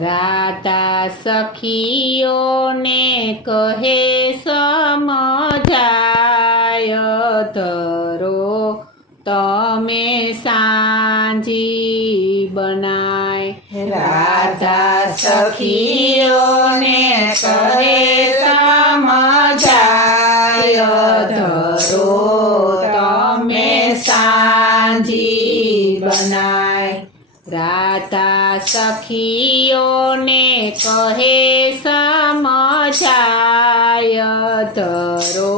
રાધા સખીઓને કહે સમજાય, ધરો તમે સાંજી બનાય। રાધા સખીઓને કહે સમજાય, ધરો તમે સાંજી બનાય। રાધા સખીઓને કહે સમજાય, ધરો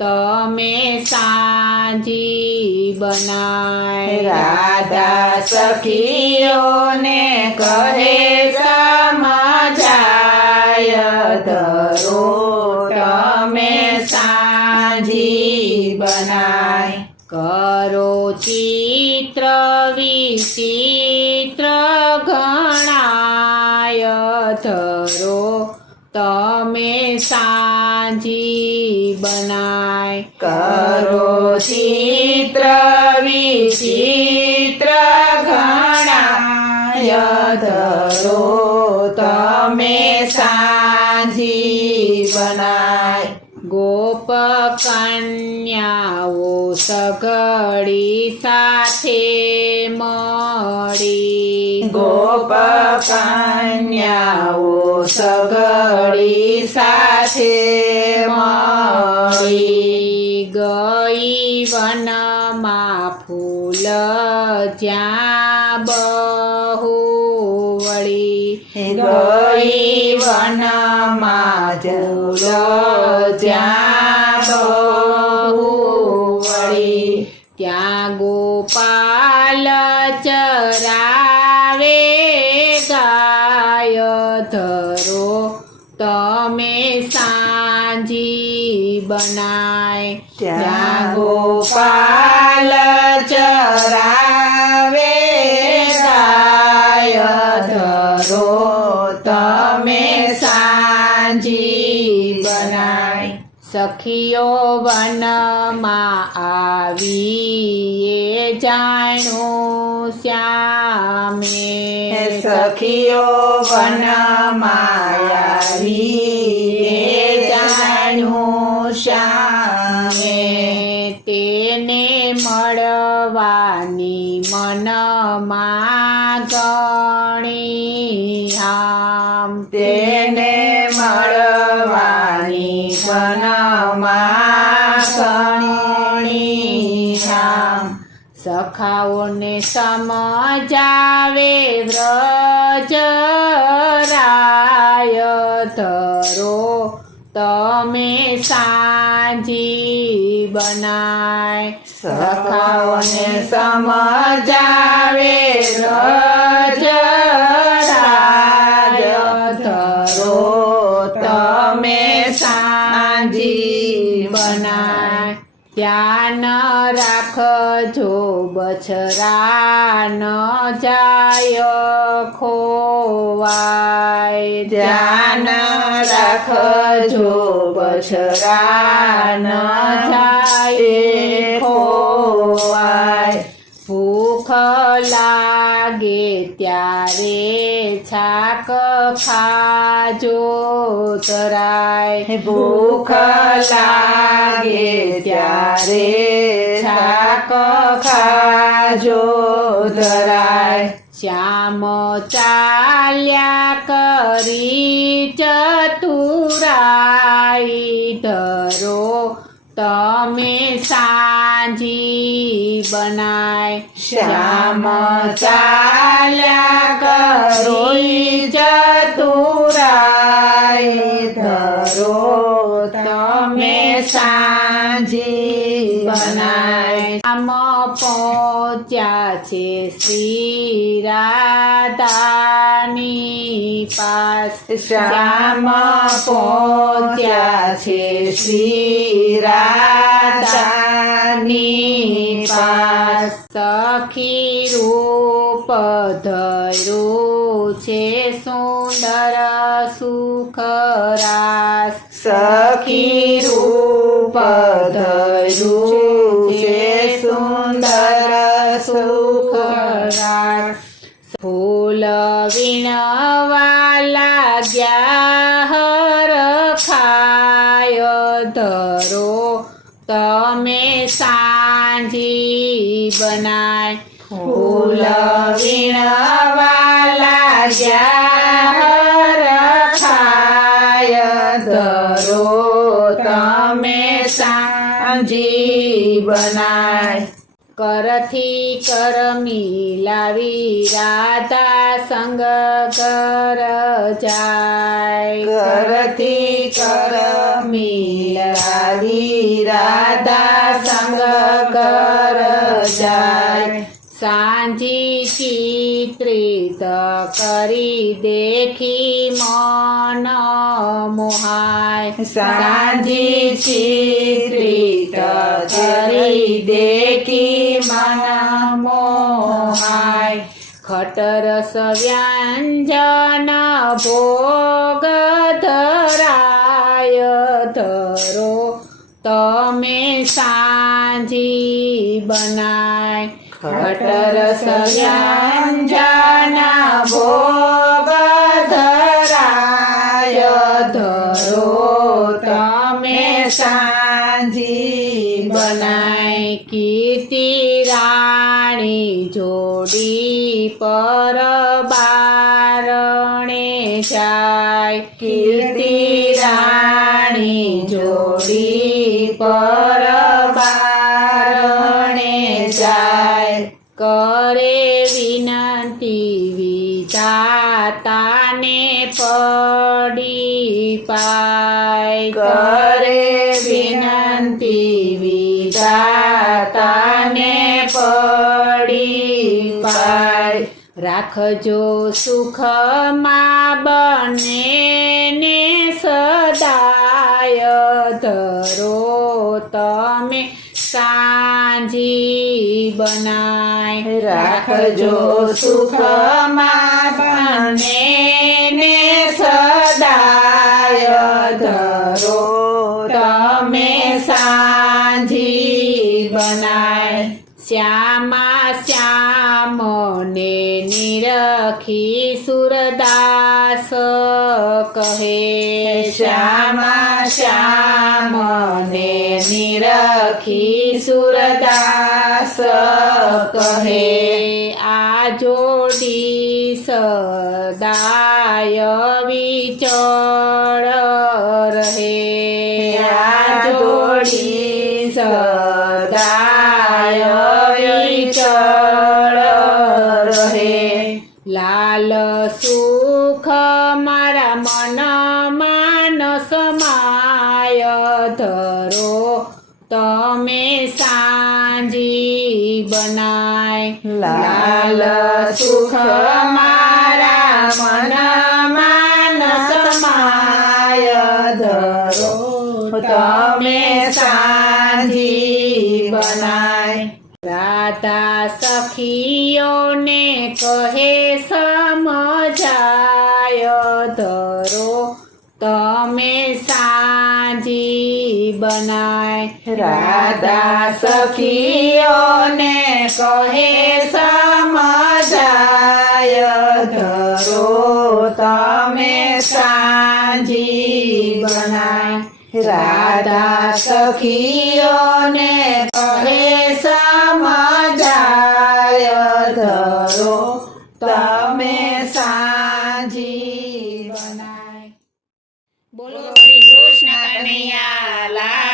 તમે સાંજી બનાય। રાધા સખીઓને કહે સમજાય, ધરો તમે સાંજી બનાય। કરો ચિત્ર વિચિત્ર ગણાય, ધરો તમે સાંજી બનાય। કરો ચિત્ર વિચિત્ર ગણાય, ધરો તમે સાંજી બનાય। ગોપ કન્યાઓ સઘળી સાથે મળી, ગોપ કન્યાઓ સઘળી સાથે મળી। ગઈ વનમાં ફૂલ જ્યાં બહુ વળી, ગઈ વનમાં ફૂલ જ્યાં બહુ વળી। ત્યાં ગોપાલ ચરાવે ગાય, ધરો તમે સાંજી બનાય। ત્યાં ગોપાલ ચરાવે ગાય, ધરો તમે સાંજી બનાય। સખીઓ વનમાં આવીએ જાણ્યું શ્યામે, સખીઓ વનમાં આવીએ જાણ્યું શ્યામે। તેને મળવાની મનમાં ઘણી આમ, તેને મળવાની મનમાં ઘણી આમ। સખાઓને સમજાવે વ્રજ રાય, ધરો તમે સાંજી બનાય। સખાઓને સમજાવે વ્રજ રાય, ધરો તમે સાંજી બનાય। ધ્યાન રાખજો બછરા ન જાય ખોવાય, ધ્યાન રાખજો બછરા ન જાય ખોવાય। ભૂખ લાગે ત્યારે છાક ખાજો તરાય, ભૂખ લાગે ત્યારે છાક ખાજો ધરાય। શ્યામ ચાલ્યા કરી ચતુરાઈ, ધરો તમે સાંજી બનાય। શ્યામ ચાલ્યા કરી ચતુરાઈ, ધરો તમે સાંજી બનાય। આમ પહોંચ્યા છે શ્રી રાધાની પાસ, શ્યામ પહોંચ્યા છે શ્રી રાધાની પાસ। સખી રૂપ ધર્યું છે સુંદર સુખરાસ, સખી રૂપ ધર્યું છે સુંદર સુખરાસ। ફૂલ વીણવા ધરો તમે સાંજી બનાય ફૂલ વીણવા લાગ્યા હરખાય ધરો તમે સાંજી બનાય કરથી કર મિલાવી રાધા સંગ કર જાય કરથી કર મિલાવી રાધા સંગ કર જાય સાંજી ચિત્રિત કરી દેખી મન મોહાય સાંજી ચિત્રિત કરી દેખી મન મોહાય ખટરસ વ્યંજન ભોગ ધરાય ધરો તમે સાંજી બનાય ખટરસ વ્યંજન ભોગ ધરાય ધરો તમે સાંજી બનાય કીર્તિ રાણી જોડી પર બારણે જાય કીર્તિ રાણી જોડી પર બારણે જાય કરે વિનંતી વિધાતાને પડી પાય કરે વિનંતી વિધાતાને પડી પાય રાખજો સુખમાં બંનેને સદાય ધરો તમે સાંજી બનાય રાખજો સુખમાં બંનેને સદાય ધરો તમે સાંજી બનાય શ્યામા શ્યામને નિરખી સુરદાસ કહે શ્યામા શ્યામને નિરખી સુરદાસ કહે આ જોડી સદાય વિચળ રહે આ જોડી સદાય વિચળ રહે લાલ સુખ મારા મનમાં ન સમાય ધરો તમે સાંજી બનાય લાલ સુખ મારા મનમાં સમાય ધરો તમે સાંજી બનાય રાધા સખીઓને કહે સમજાય ધરો તમે સાંજી બનાય રાધા સખીઓને કહે સમજાય ધરો તમે સાંજી બનાય રાધા સખીઓને કહે સમજાય ધરો તમે સાંજી બનાય બોલો શ્રી કૃષ્ણ કનૈયા લાલ